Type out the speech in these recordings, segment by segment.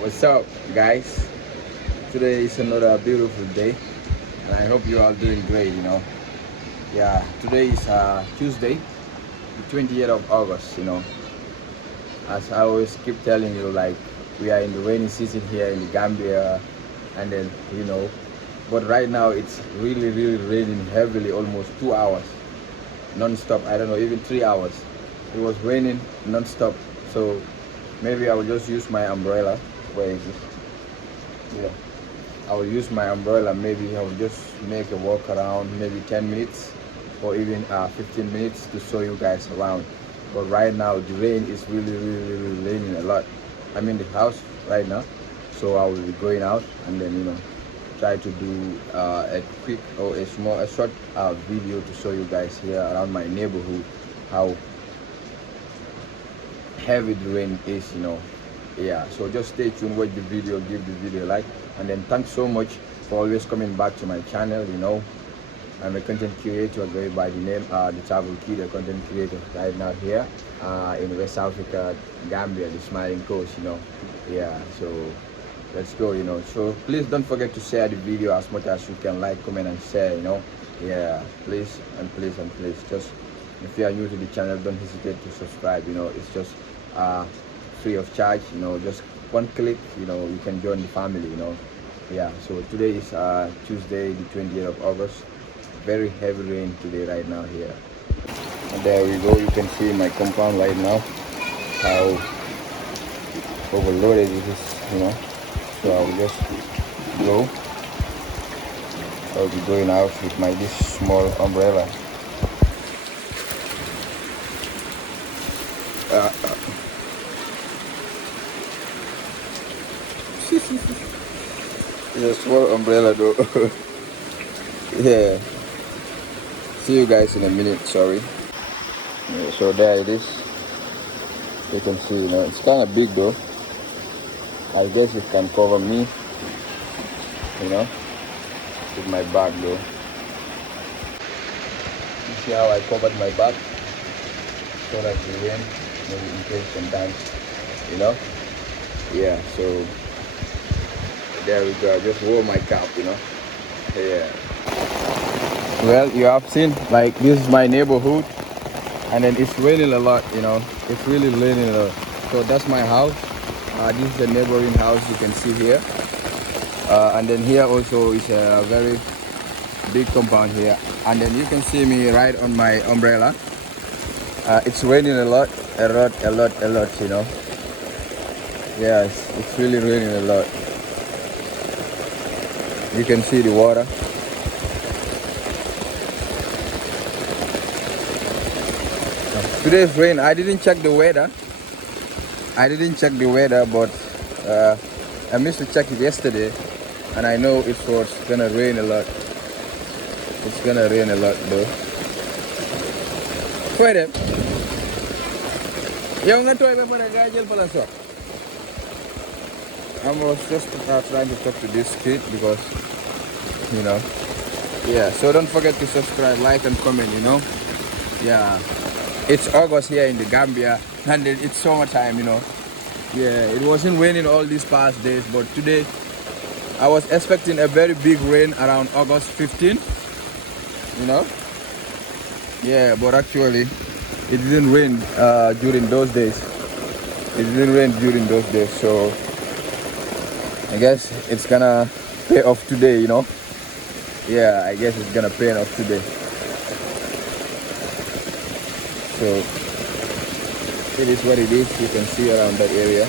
What's up, guys? Today is another beautiful day, and I hope you are doing great. Yeah. Today is Tuesday, the 28th of August. As I always keep telling you, like we are in the rainy season here in the Gambia, and then but right now it's really, really raining heavily, almost 2 hours, non-stop. I don't know, even 3 hours. It was raining non-stop, so maybe I will just use my umbrella. Where is it? Yeah. I will use my umbrella. Maybe I will just make a walk around, maybe 10 minutes or even 15 minutes to show you guys around. But right now the rain is really, really, really raining a lot. I'm in the house right now, so I will be going out and then try to do a quick or a short video to show you guys here around my neighborhood how heavy the rain is. Yeah, so just stay tuned, watch the video, give the video a like, and then thanks so much for always coming back to my channel. I'm a content creator going by the name the Travel Kid, a content creator right now here in West Africa, Gambia, the Smiling Coast. Yeah, so let's go. So please don't forget to share the video as much as you can, like, comment, and share. Yeah, please and please and please. Just if you are new to the channel, don't hesitate to subscribe. It's just free of charge. Just one click, you can join the family. Yeah, so today is Tuesday, the 20th of August. Very heavy rain today right now here, and there we go. You can see my compound right now how overloaded it is. So I'll just go. I'll be going out with my this small umbrella. It's a small umbrella though. Yeah. See you guys in a minute, sorry. Yeah, so there it is. You can see, it's kind of big though. I guess it can cover me, with my bag though. You see how I covered my bag? So that the rain maybe in case sometimes, Yeah, so there we go. I just wore my cap, Yeah. Well, you have seen, like, this is my neighborhood, and then it's raining a lot. It's really raining a lot. So that's my house. This is the neighboring house you can see here, and then here also is a very big compound here, and then you can see me right on my umbrella. It's raining a lot. Yes, it's really raining a lot. You can see the water. Today's rain, I didn't check the weather. But I missed to check it yesterday, and I know it was gonna rain a lot. It's gonna rain a lot though. Wait a I was just trying to talk to this kid because, yeah, so don't forget to subscribe, like, and comment, Yeah, it's August here in the Gambia, and it's summertime, Yeah, it wasn't raining all these past days, but today I was expecting a very big rain around August 15th, Yeah, but actually it didn't rain during those days. So I guess it's gonna pay off today, Yeah, I guess it's gonna pay off today. So it is what it is. You can see around that area.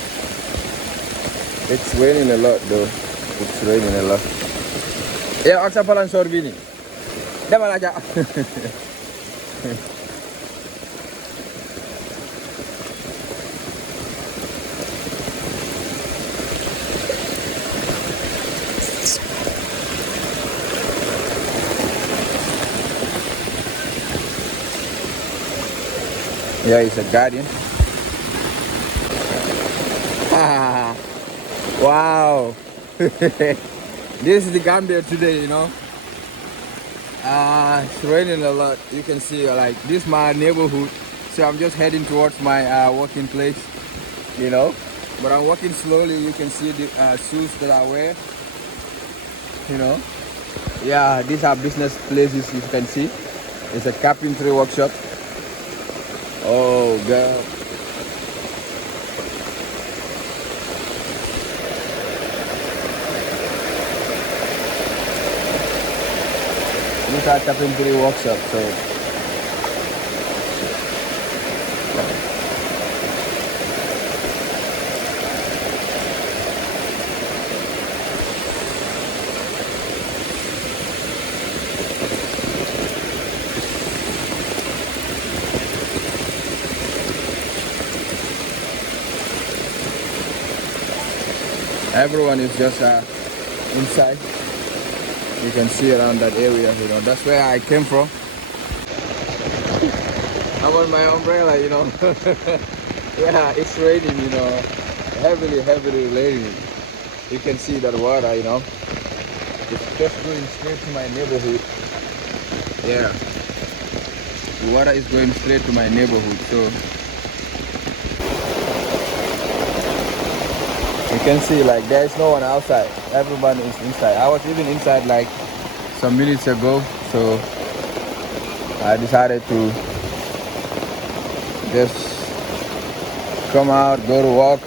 It's raining a lot though. It's raining a lot. Yeah, aksa palan sorbini. Demal aja. Yeah, it's a guardian. Wow. This is the Gambia today, It's raining a lot. You can see, like, this is my neighborhood. So I'm just heading towards my working place, but I'm walking slowly. You can see the shoes that I wear, you know. Yeah, these are business places. You can see it's a carpentry workshop. Oh god, these are carpentry workshop. So everyone is just inside. You can see around that area, you know. That's where I came from. I'm on my umbrella, you know. Yeah, it's raining, you know. Heavily raining. You can see that water, you know. It's just going straight to my neighborhood. Yeah, the water is going straight to my neighborhood. So you can see like there is no one outside. Everyone is inside. I was even inside like some minutes ago. So I decided to just come out, go to walk.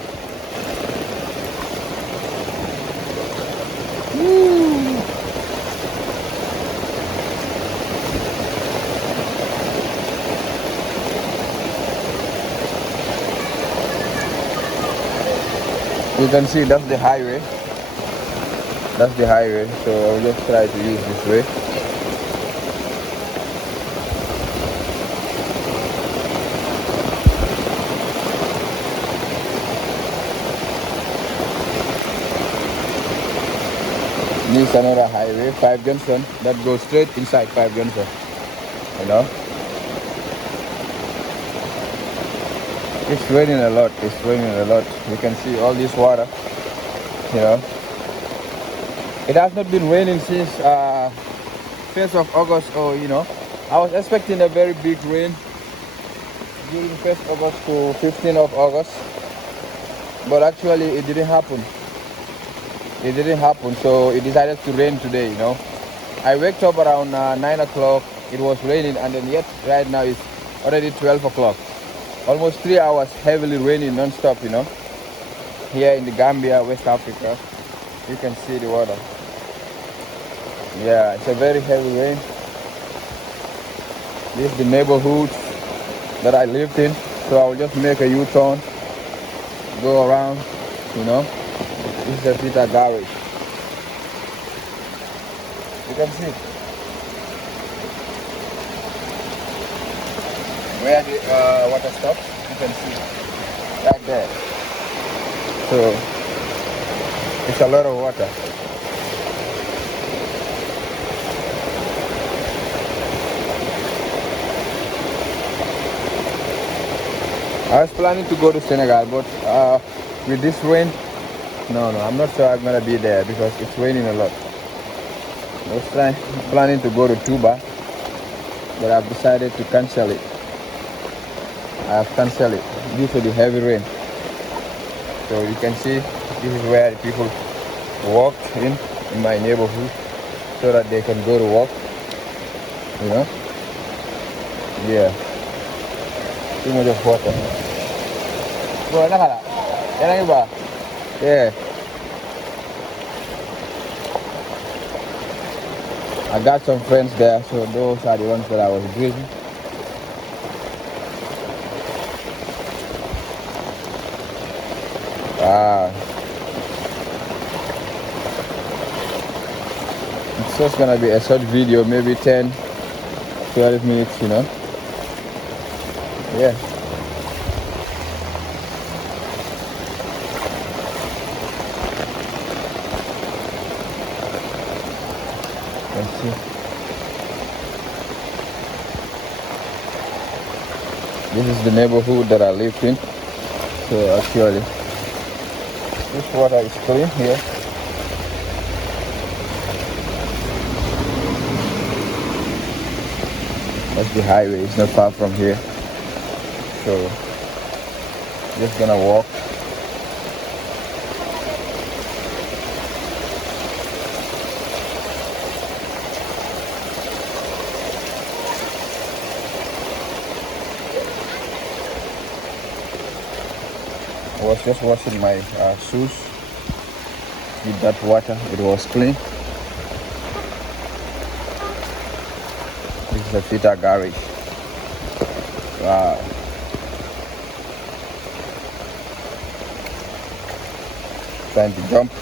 Woo. You can see that's the highway. That's the highway. So I'll just try to use this way. This is another highway, 5 Junction, that goes straight inside 5 Junction. You know, it's raining a lot. It's raining a lot. You can see all this water. You know, it has not been raining since 1st of August. Or you know, I was expecting a very big rain during 1st August to 15th of August, but actually it didn't happen. It didn't happen. So it decided to rain today. You know, I waked up around 9 o'clock. It was raining, and then yet right now it's already 12 o'clock. Almost 3 hours heavily raining non-stop, you know. Here in the Gambia, West Africa, you can see the water. Yeah, it's a very heavy rain. This is the neighborhood that I lived in. So I will just make a U-turn, go around, you know. This is the Peter garage. You can see where the water stops. You can see right there. So it's a lot of water. I was planning to go to Senegal, but with this rain, no, I'm not sure I'm gonna be there because it's raining a lot. I was planning to go to Tuba, but I've decided to cancel it. I have cancelled it due to the heavy rain. So you can see this is where the people walk in my neighborhood so that they can go to work, you know. Yeah, too much of water. Bro, nakala. Yan ba? Yeah. I got some friends there, so those are the ones that I was greeting. It's just gonna be a short video, maybe 10, 12 minutes, you know. Yeah. Let's see. This is the neighborhood that I live in. So actually, this water is clean here. That's the highway. It's not far from here. So just gonna walk was just washing my shoes with that water. It was clean. This is a Fita garage. Wow. Trying to jump.